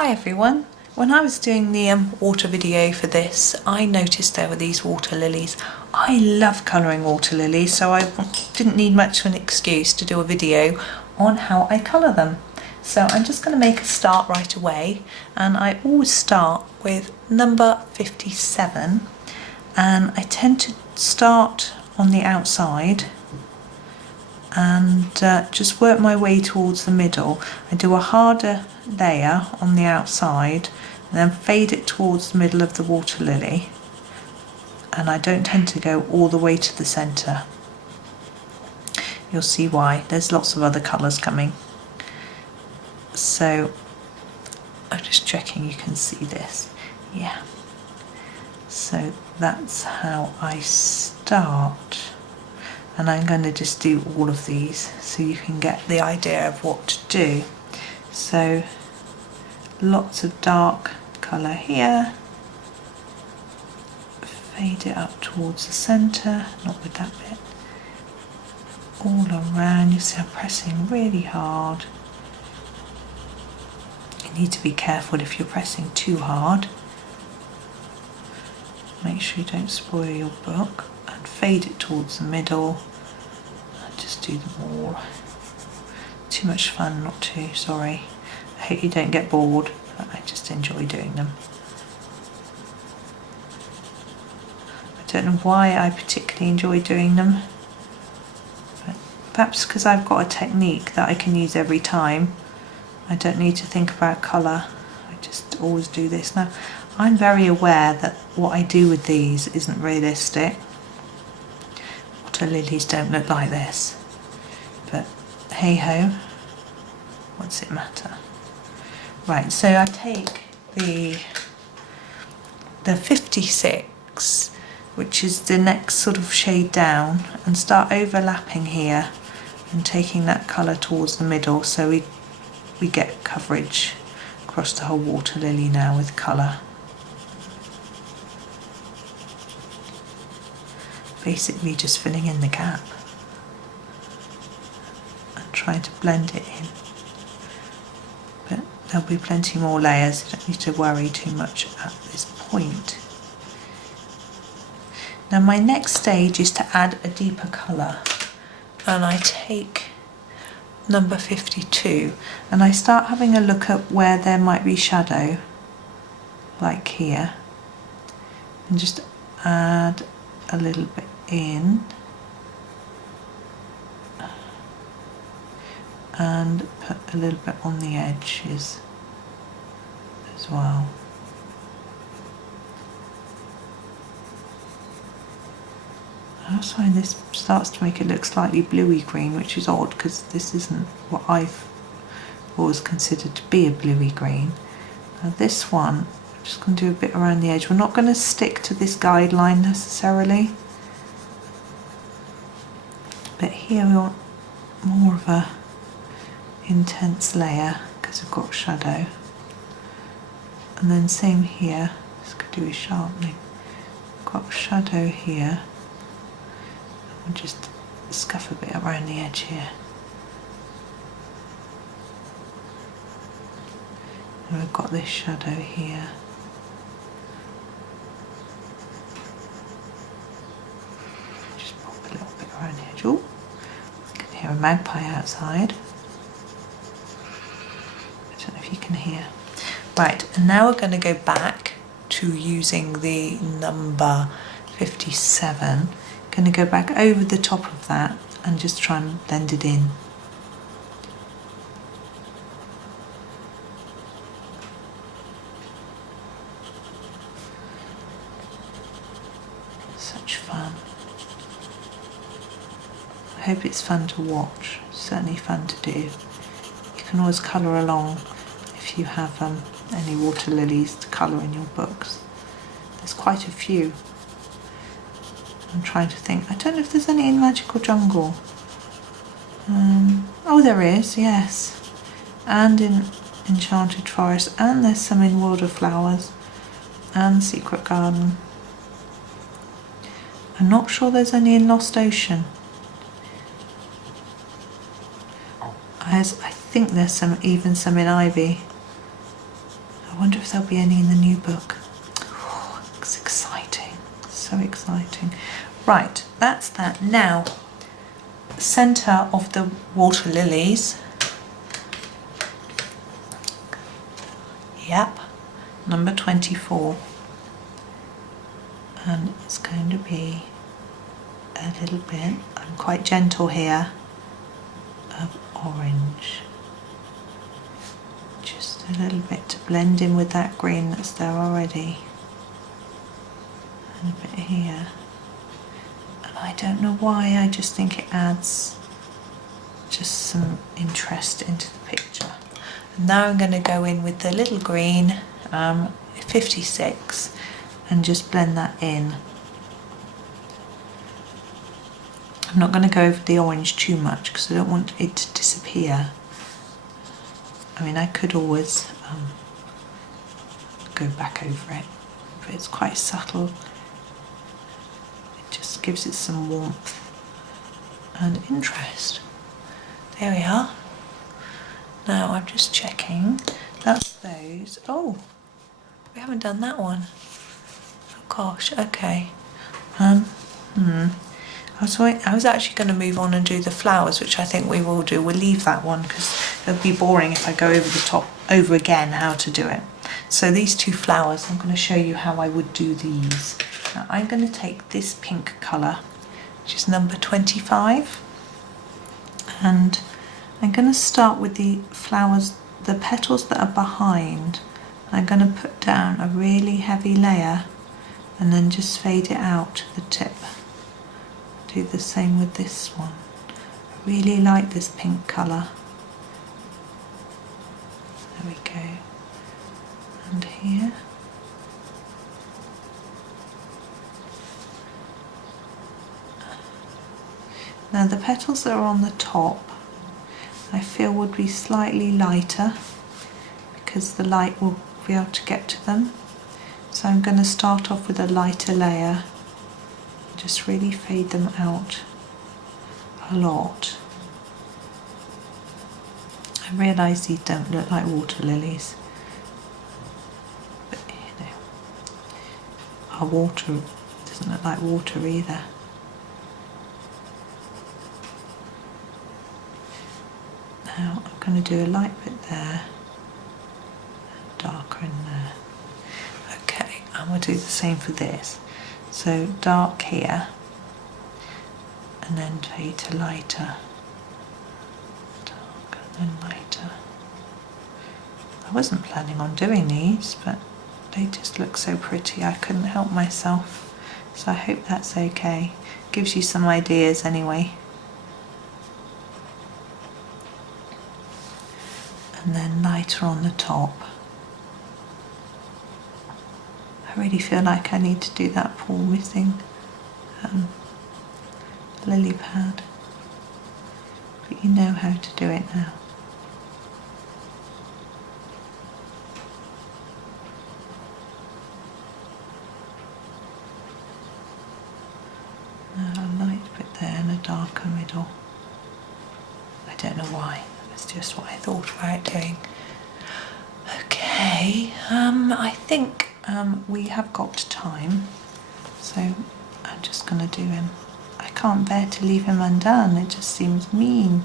Hi everyone. When I was doing the water video for this, I noticed there were these water lilies. I love colouring water lilies, so I didn't need much of an excuse to do a video on how I colour them. So I'm just going to make a start right away, and I always start with number 57, and I tend to start on the outside and just work my way towards the middle. I do a harder layer on the outside and then fade it towards the middle of the water lily, and I don't tend to go all the way to the centre. You'll see why. There's lots of other colours coming. So I'm just checking you can see this. Yeah. So that's how I start. And I'm going to just do all of these so you can get the idea of what to do. So lots of dark colour here. Fade it up towards the centre, not with that bit. All around, you see I'm pressing really hard. You need to be careful if you're pressing too hard. Make sure you don't spoil your book. And fade it towards the middle and just do them all. Too much fun not to, sorry. I hope you don't get bored, but I just enjoy doing them. I don't know why I particularly enjoy doing them, but perhaps because I've got a technique that I can use every time. I don't need to think about colour, I just always do this. Now, I'm very aware that what I do with these isn't realistic. Water lilies don't look like this, but hey ho, what's it matter? Right, so I take the 56, which is the next sort of shade down, and start overlapping here and taking that colour towards the middle, so we get coverage across the whole water lily now with colour. Basically just filling in the gap and trying to blend it in. But there'll be plenty more layers, you don't need to worry too much at this point. Now my next stage is to add a deeper colour, and I take number 52 and I start having a look at where there might be shadow, like here, and just add a little bit in and put a little bit on the edges as well. I also find this starts to make it look slightly bluey green, which is odd because this isn't what I've always considered to be a bluey green. Now this one, I'm just going to do a bit around the edge. We're not going to stick to this guideline necessarily, but here we want more of a intense layer because we've got shadow. And then same here, this could do with sharpening. Got shadow here. And just scuff a bit around the edge here. And we've got this shadow here. Just pop a little bit around the edge. Oh, you can hear a magpie outside. I don't know if you can hear. Right, and now we're going to go back to using the number 57. Going to go back over the top of that and just try and blend it in. Such fun. I hope it's fun to watch, certainly fun to do. You can always colour along if you have any water lilies to colour in your books. There's quite a few. I'm trying to think. I don't know if there's any in Magical Jungle. Oh, there is, yes. And in Enchanted Forest, and there's some in World of Flowers and Secret Garden. I'm not sure there's any in Lost Ocean. I think there's even some in Ivy. I wonder if there'll be any in the new book. Oh, it's exciting, so exciting. Right, that's that. Now, centre of the water lilies. Yep, number 24. And it's going to be a little bit, I'm quite gentle here, of orange. Just a little bit to blend in with that green that's there already. And a bit here. And I don't know why, I just think it adds just some interest into the picture. And now I'm going to go in with the little green, 56, and just blend that in. I'm not going to go over the orange too much because I don't want it to disappear. I mean, I could always go back over it, but it's quite subtle. It just gives it some warmth and interest. There we are. Now I'm just checking. That's those. Oh, we haven't done that one. Oh gosh, okay. I was actually going to move on and do the flowers, which I think we will do. We'll leave that one because it'll be boring if I go over the top over again how to do it. So these two flowers, I'm going to show you how I would do these. Now I'm going to take this pink colour, which is number 25, and I'm going to start with the flowers, the petals that are behind. I'm going to put down a really heavy layer and then just fade it out to the tip. Do the same with this one. I really like this pink colour. There we go. And here. Now the petals that are on the top I feel would be slightly lighter because the light will be able to get to them. So I'm going to start off with a lighter layer, just really fade them out a lot. I realise these don't look like water lilies, but you know, our water doesn't look like water either. Now I'm going to do a light bit there, and darker in there. Okay, and we'll do the same for this. So dark here, and then fade to lighter, dark and then lighter. I wasn't planning on doing these, but they just look so pretty I couldn't help myself. So I hope that's okay. Gives you some ideas anyway. And then lighter on the top. I really feel like I need to do that poor missing lily pad, but you know how to do it now. Now a light bit there and a darker middle. I don't know why, that's just what I thought about doing. Okay, I think we have got time, so I'm just going to do him. I can't bear to leave him undone, it just seems mean.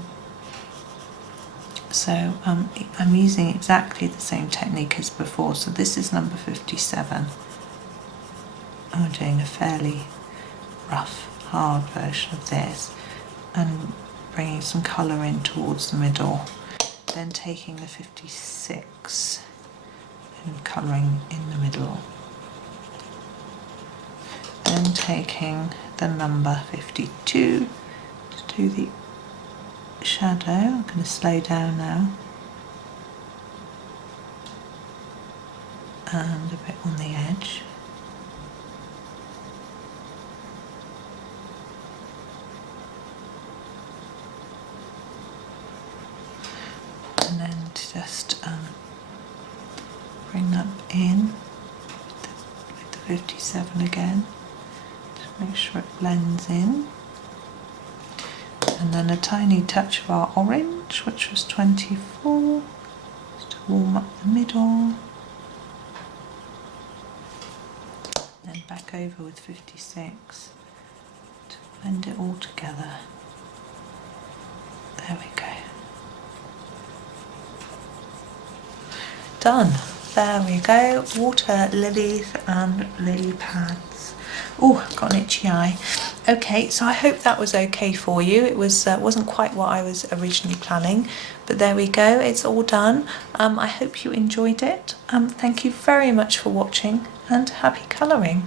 So I'm using exactly the same technique as before. So this is number 57. I'm doing a fairly rough, hard version of this and bringing some colour in towards the middle. Then taking the 56 and colouring in the middle. Then taking the number 52 to do the shadow. I'm going to slow down now. And a bit on the edge. And then just bring that in with the 57 again. Just make sure it blends in. And then a tiny touch of our orange, which was 24, just to warm up the middle. back over with 56 to blend it all together. There we go. Done. There we go. Water lilies and lily pads. Oh, I've got an itchy eye. Okay, so I hope that was okay for you. It wasn't quite what I was originally planning, but there we go. It's all done. I hope you enjoyed it. Thank you very much for watching, and happy colouring.